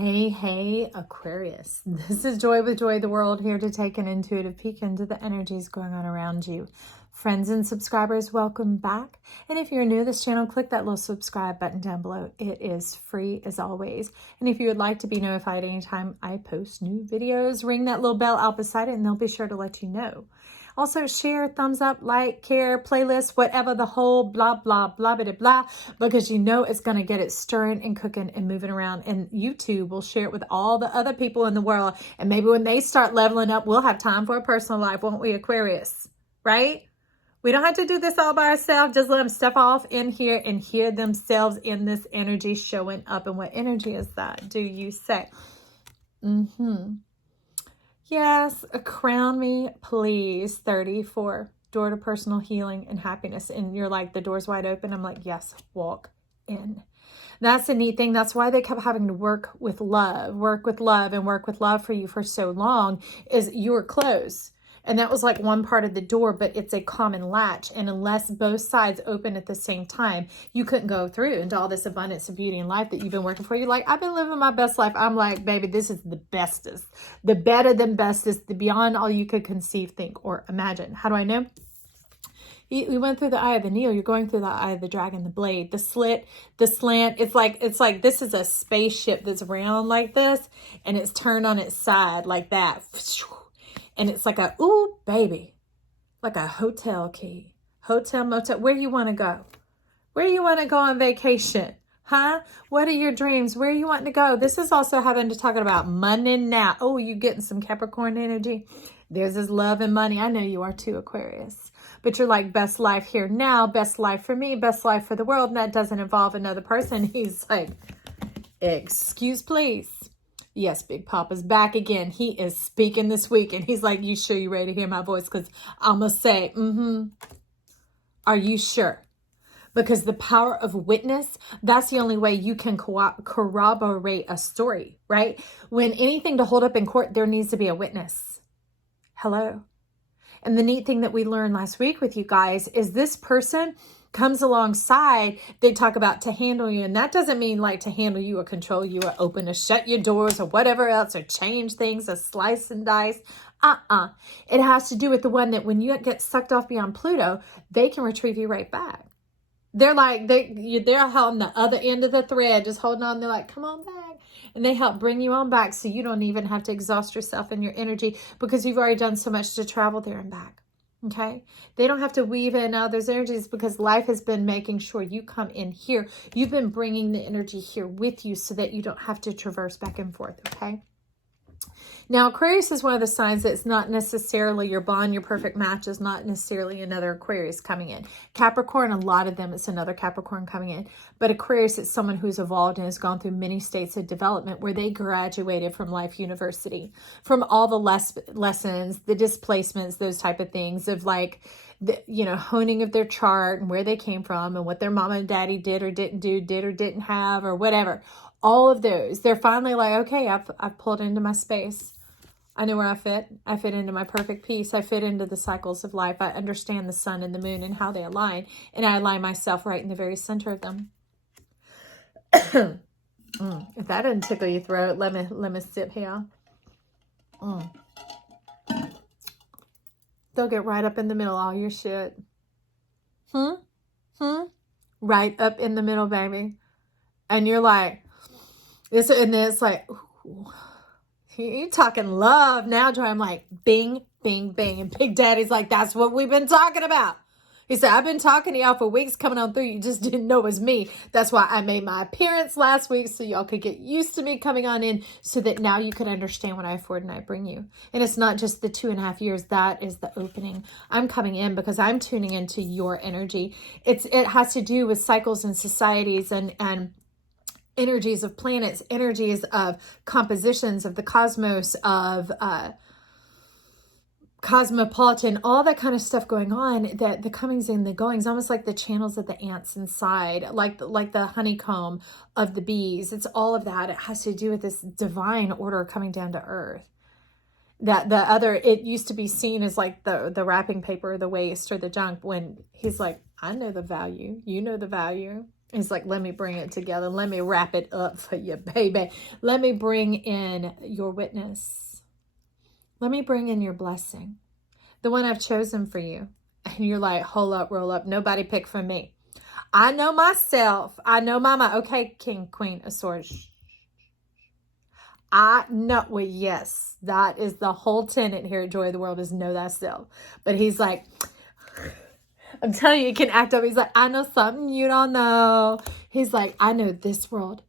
Hey, Aquarius. This is Joy with Joy the World, here to take an intuitive peek into the energies going on around you. Friends and subscribers, welcome back. And if you're new to this channel, click that little subscribe button down below. It is free as always. And if you would like to be notified anytime I post new videos, ring that little bell out beside it and they'll be sure to let you know. Also, share, thumbs up, like, care, playlist, whatever, the whole blah, blah, blah, blah, blah, because you know it's going to get it stirring and cooking and moving around. And YouTube will share it with all the other people in the world. And maybe when they start leveling up, we'll have time for a personal life, won't we, Aquarius? Right? We don't have to do this all by ourselves. Just let them step off in here and hear themselves in this energy showing up. And what energy is that, do you say? Yes, crown me, please. 34, door to personal healing and happiness. And you're like, the door's wide open. I'm like, yes, walk in. That's a neat thing. That's why they kept having to work with love for you for so long, is you were closed. And that was like one part of the door, but it's a common latch. And unless both sides open at the same time, you couldn't go through into all this abundance of beauty and life that you've been working for. You're like, I've been living my best life. I'm like, baby, this is the bestest, the better than bestest, the beyond all you could conceive, think, or imagine. How do I know? We went through the eye of the needle. You're going through the eye of the dragon, the blade, the slit, the slant. It's like this is a spaceship that's round like this, and it's turned on its side like that. And it's like a, ooh, baby, like a hotel key, hotel, motel. Where you want to go? Where you want to go on vacation? Huh? What are your dreams? Where you want to go? This is also having to talk about money now. Oh, you getting some Capricorn energy? There's this love and money. I know you are too, Aquarius. But you're like, best life here now, best life for me, best life for the world. And that doesn't involve another person. He's like, excuse please. Yes, Big Papa's back again. He is speaking this week. And he's like, you sure you ready to hear my voice? Because I'm going to say, Are you sure? Because the power of witness, that's the only way you can corroborate a story, right? When anything to hold up in court, there needs to be a witness. Hello. And the neat thing that we learned last week with you guys is this person comes alongside, they talk about to handle you. And that doesn't mean like to handle you or control you or open or shut your doors or whatever else or change things or slice and dice. It has to do with the one that when you get sucked off beyond Pluto, they can retrieve you right back. They're like, they're on the other end of the thread, just holding on. They're like, come on back. And they help bring you on back so you don't even have to exhaust yourself in your energy because you've already done so much to travel there and back. Okay? They don't have to weave in others' energies because life has been making sure you come in here. You've been bringing the energy here with you so that you don't have to traverse back and forth. Okay? Now, Aquarius is one of the signs that's not necessarily your bond, your perfect match is not necessarily another Aquarius coming in. Capricorn, a lot of them, it's another Capricorn coming in. But Aquarius, it's someone who's evolved and has gone through many states of development where they graduated from Life University, from all the lessons, the displacements, those type of things of like, honing of their chart and where they came from and what their mama and daddy did or didn't do, did or didn't have or whatever. All of those, they're finally like, okay, I've pulled into my space. I know where I fit. I fit into my perfect peace. I fit into the cycles of life. I understand the sun and the moon and how they align. And I align myself right in the very center of them. If that didn't tickle your throat, let me sip here. They'll get right up in the middle, all your shit. Right up in the middle, baby. And you're like, and then it's like, ooh. You're talking love now, Joy. I'm like, bing, bing, bing. And Big Daddy's like, that's what we've been talking about. He said, I've been talking to y'all for weeks coming on through. You just didn't know it was me. That's why I made my appearance last week so y'all could get used to me coming on in so that now you could understand what I afford and I bring you. And it's not just the 2.5 years. That is the opening. I'm coming in because I'm tuning into your energy. It has to do with cycles and societies and energies of planets, energies of compositions of the cosmos, of cosmopolitan, all that kind of stuff going on, that the comings and the goings, almost like the channels of the ants inside, like the honeycomb of the bees. It's all of that. It has to do with this divine order coming down to earth. That it used to be seen as like the wrapping paper, the waste or the junk, when he's like, I know the value. You know the value. He's like, let me bring it together. Let me wrap it up for you, baby. Let me bring in your witness. Let me bring in your blessing. The one I've chosen for you. And you're like, hold up, roll up. Nobody picked for me. I know myself. I know mama. Okay, King, Queen of Swords. I know. Well, yes, that is the whole tenet here at Joy of the World is know thyself. But he's like, I'm telling you, he can act up. He's like, I know something you don't know. He's like, I know this world.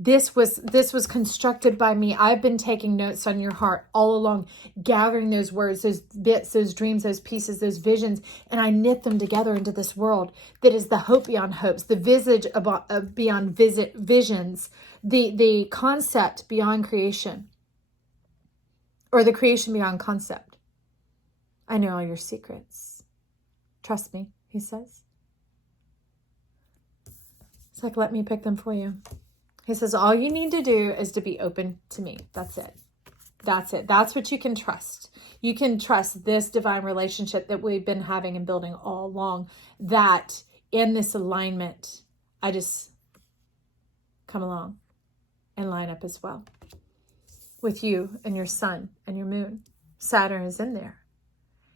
This was constructed by me. I've been taking notes on your heart all along, gathering those words, those bits, those dreams, those pieces, those visions, and I knit them together into this world that is the hope beyond hopes, the visage beyond visions, the concept beyond creation, or the creation beyond concept. I know all your secrets. Trust me, he says. It's like, let me pick them for you. He says, all you need to do is to be open to me. That's it. That's it. That's what you can trust. You can trust this divine relationship that we've been having and building all along, that in this alignment, I just come along and line up as well with you and your sun and your moon. Saturn is in there.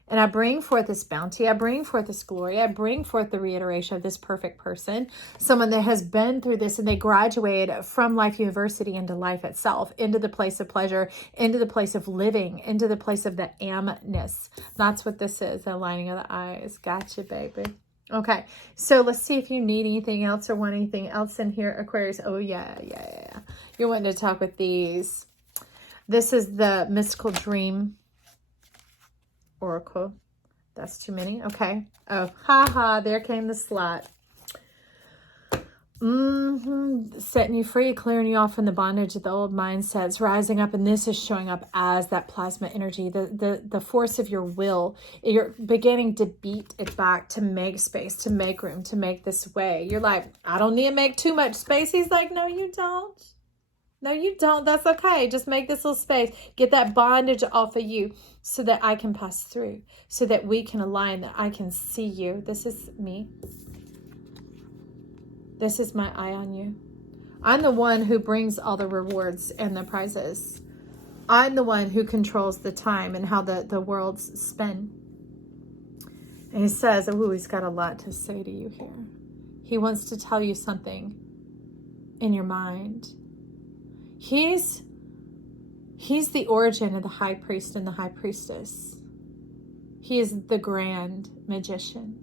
And I bring forth this bounty. I bring forth this glory. I bring forth the reiteration of this perfect person, someone that has been through this and they graduated from Life University into life itself, into the place of pleasure, into the place of living, into the place of the amness. That's what this is, the aligning of the eyes. Gotcha, baby. Okay, so let's see if you need anything else or want anything else in here, Aquarius. Oh, yeah. You're wanting to talk with these. This is the mystical dream oracle. That's too many. Okay. Oh, there came the slut. Setting you free, clearing you off from the bondage of the old mindsets, rising up, and this is showing up as that plasma energy, the force of your will. You're beginning to beat it back, to make space, to make room, to make this way. You're like, I don't need to make too much space. He's like, no, you don't. No, you don't. That's okay. Just make this little space. Get that bondage off of you so that I can pass through, so that we can align, that I can see you. This is me. This is my eye on you. I'm the one who brings all the rewards and the prizes. I'm the one who controls the time and how the worlds spin. And he says, oh, he's got a lot to say to you here. He wants to tell you something in your mind. He's the origin of the high priest and the high priestess. He is the grand magician.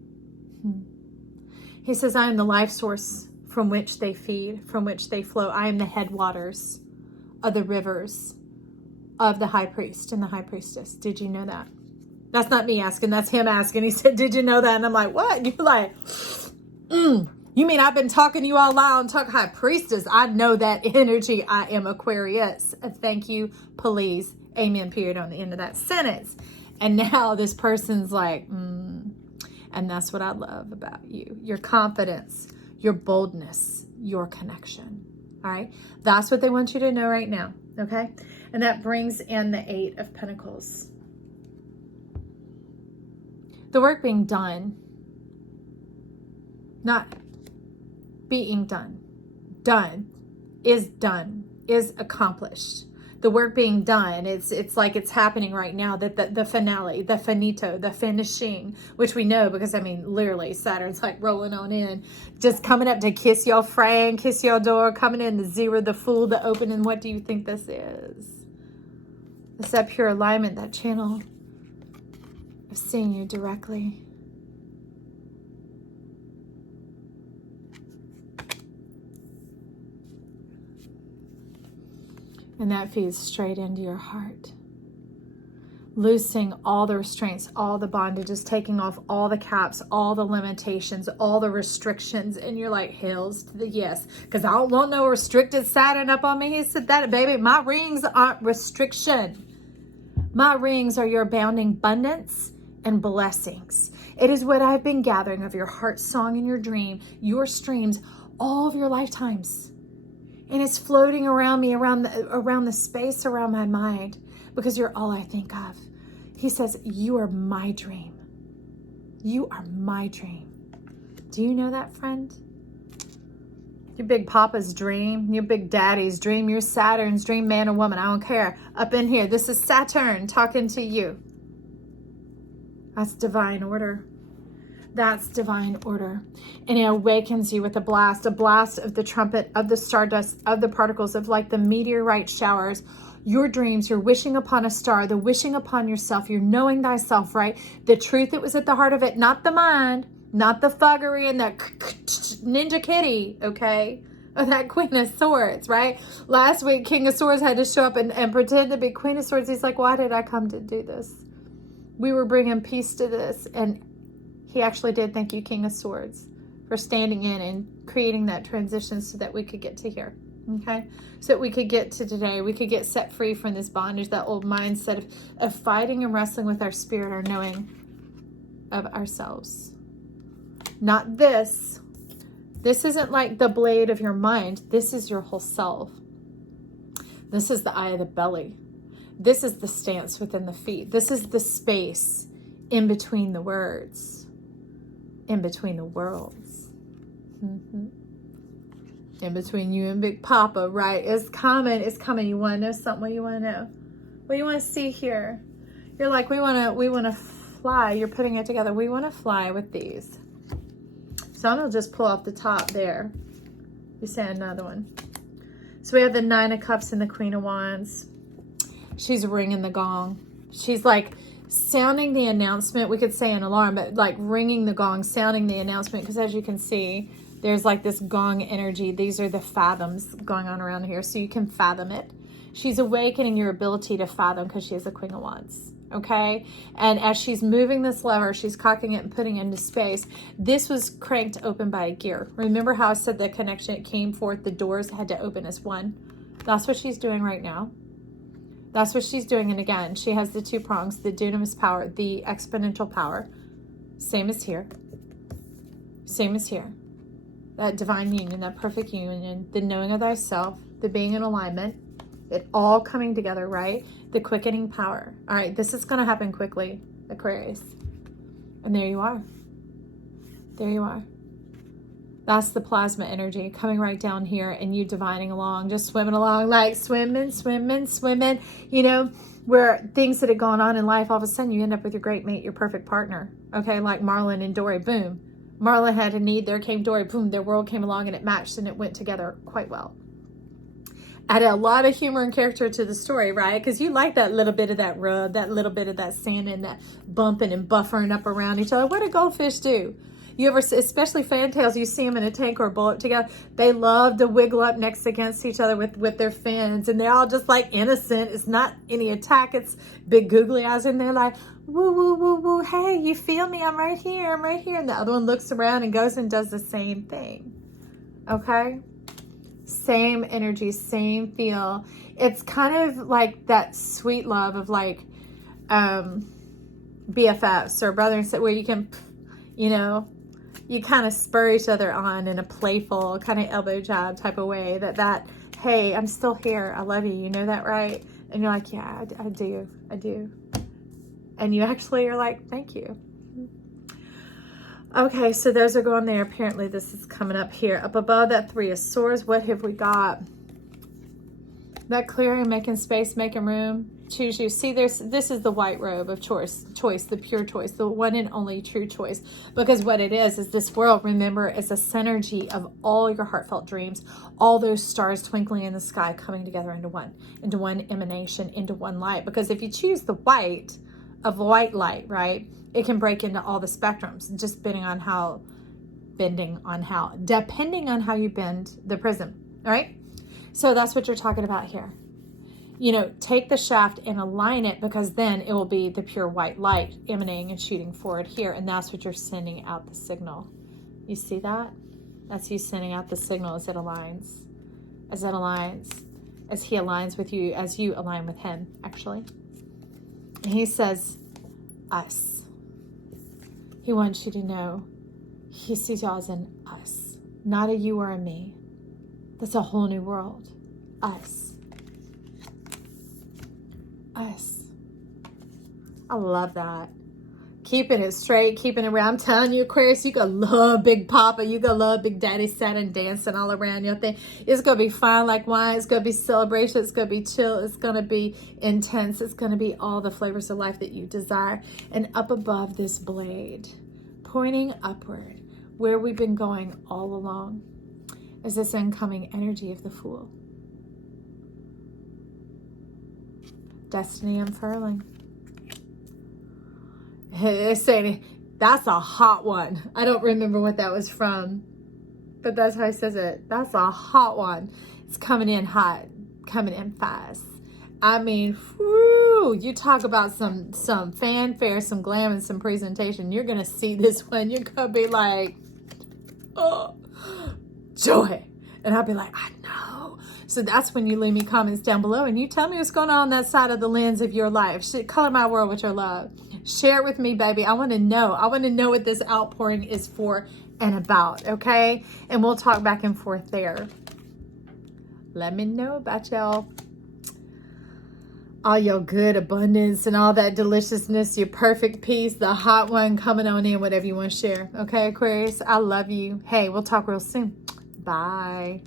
He says, I am the life source from which they feed, from which they flow. I am the headwaters of the rivers of the high priest and the high priestess. Did you know that? That's not me asking. That's him asking. He said, did you know that? And I'm like, what? You're like, You mean I've been talking to you all loud and talk high priestess? I know that energy. I am Aquarius. Thank you, please. Amen, period, on the end of that sentence. And now this person's like, and that's what I love about you. Your confidence, your boldness, your connection. All right. That's what they want you to know right now. Okay. And that brings in the 8 of Pentacles. The work being done, not being done, is accomplished. The work being done, it's like it's happening right now, that the finale, the finito, the finishing, which we know because, I mean, literally Saturn's like rolling on in, just coming up to kiss your friend, kiss your door, coming in, the zero, the fool, the opening. What do you think this is? It's that pure alignment, that channel of seeing you directly. And that feeds straight into your heart. Loosing all the restraints, all the bondages, taking off all the caps, all the limitations, all the restrictions. And you're like, hells to the yes. Because I don't want no restricted Saturn up on me. He said that, baby. My rings aren't restriction. My rings are your abounding abundance and blessings. It is what I've been gathering of your heart song and your dream, your streams, all of your lifetimes. And it's floating around me, around the space, around my mind, because you're all I think of. He says, you are my dream. You are my dream. Do you know that, friend? your big papa's dream, your big daddy's dream, your Saturn's dream, man or woman, I don't care. Up in here, this is Saturn talking to you. That's divine order. That's divine order. And it awakens you with a blast of the trumpet, of the stardust, of the particles, of like the meteorite showers. Your dreams, you're wishing upon a star, the wishing upon yourself, you're knowing thyself, right? The truth that was at the heart of it, not the mind, not the thuggery and that ninja kitty, okay? Or that Queen of Swords, right? Last week, King of Swords had to show up and pretend to be Queen of Swords. He's like, why did I come to do this? We were bringing peace to this. And he actually did. Thank you, King of Swords, for standing in and creating that transition so that we could get to here. Okay? So that we could get to today. We could get set free from this bondage, that old mindset of fighting and wrestling with our spirit, our knowing of ourselves. Not this. This isn't like the blade of your mind. This is your whole self. This is the eye of the belly. This is the stance within the feet. This is the space in between the words, in between the worlds, in between you and Big Papa, right? It's coming. It's coming. You want to know something? What you want to know? What you want to see here? You're like, we want to fly. You're putting it together. We want to fly with these. So I'm going to just pull off the top there. You say another one. So we have the Nine of Cups and the Queen of Wands. She's ringing the gong. She's like sounding the announcement. We could say an alarm, but like ringing the gong, sounding the announcement. Because as you can see, there's like this gong energy. These are the fathoms going on around here. So you can fathom it. She's awakening your ability to fathom because she is a Queen of Wands. Okay? And as she's moving this lever, she's cocking it and putting it into space. This was cranked open by a gear. Remember how I said the connection, it came forth, the doors had to open as one? That's what she's doing right now. That's what she's doing. And again, she has the two prongs, the dunamis power, the exponential power. Same as here. Same as here. That divine union, that perfect union, the knowing of thyself, the being in alignment, it all coming together, right? The quickening power. All right, this is going to happen quickly, Aquarius. And there you are. There you are. That's the plasma energy coming right down here and you divining along, just swimming along, like swimming, you know, where things that had gone on in life, all of a sudden you end up with your great mate, your perfect partner. Okay, like Marlon and Dory, boom. Marlon had a need, there came Dory, boom, their world came along and it matched and it went together quite well. Added a lot of humor and character to the story, right? Because you like that little bit of that rub, that little bit of that sand and that bumping and buffering up around each other. What do goldfish do? You ever, especially fantails, you see them in a tank or a boat together, they love to wiggle up next against each other with their fins, and they're all just like innocent. It's not any attack. It's big googly eyes, and they're like, woo, woo, woo, woo, hey, you feel me? I'm right here. I'm right here. And the other one looks around and goes and does the same thing. Okay? Same energy, same feel. It's kind of like that sweet love of like BFFs or brother and sister, where you can, you know, you kind of spur each other on in a playful kind of elbow jab type of way that, hey, I'm still here. I love you. You know that, right? And you're like, yeah, I do. And you actually are like, thank you. Okay, so those are going there. Apparently this is coming up here. Up above that Three of Swords, what have we got? That clearing, making space, making room. Choose you. See, this is the white robe of choice, the pure choice, the one and only true choice. Because what it is this world, remember, is a synergy of all your heartfelt dreams, all those stars twinkling in the sky coming together into one emanation, into one light. Because if you choose the white of white light, right, it can break into all the spectrums, just depending on how you bend the prism. All right. So that's what you're talking about here. You know, take the shaft and align it, because then it will be the pure white light emanating and shooting forward here. And that's what you're sending out the signal. You see that? That's you sending out the signal as it aligns. As it aligns. As he aligns with you, as you align with him, actually. And he says, us. He wants you to know he sees y'all as in us. Not a you or a me. That's a whole new world. Us. Us. I love that. keeping it straight, keeping it around. I'm telling you, Aquarius, you gonna love Big Papa. You gonna love Big Daddy Saturn dancing all around your thing. It's gonna be fine like wine. It's gonna be celebration. It's gonna be chill. It's gonna be intense. It's gonna be all the flavors of life that you desire. And up above this blade, pointing upward, where we've been going all along, is this incoming energy of the Fool. Destiny unfurling. It's saying that's a hot one. I don't remember what that was from, but that's how he says it. That's a hot one. It's coming in hot, coming in fast. I mean, whew, you talk about some fanfare, some glam, and some presentation. You're gonna see this one. You're gonna be like, oh, joy. And I'll be like, I know. So that's when you leave me comments down below and you tell me what's going on that side of the lens of your life. Color my world with your love. Share it with me, baby. I want to know. I want to know what this outpouring is for and about, okay? And we'll talk back and forth there. Let me know about y'all. All your good abundance and all that deliciousness, your perfect peace, the hot one coming on in, whatever you want to share. Okay, Aquarius, I love you. Hey, we'll talk real soon. Bye.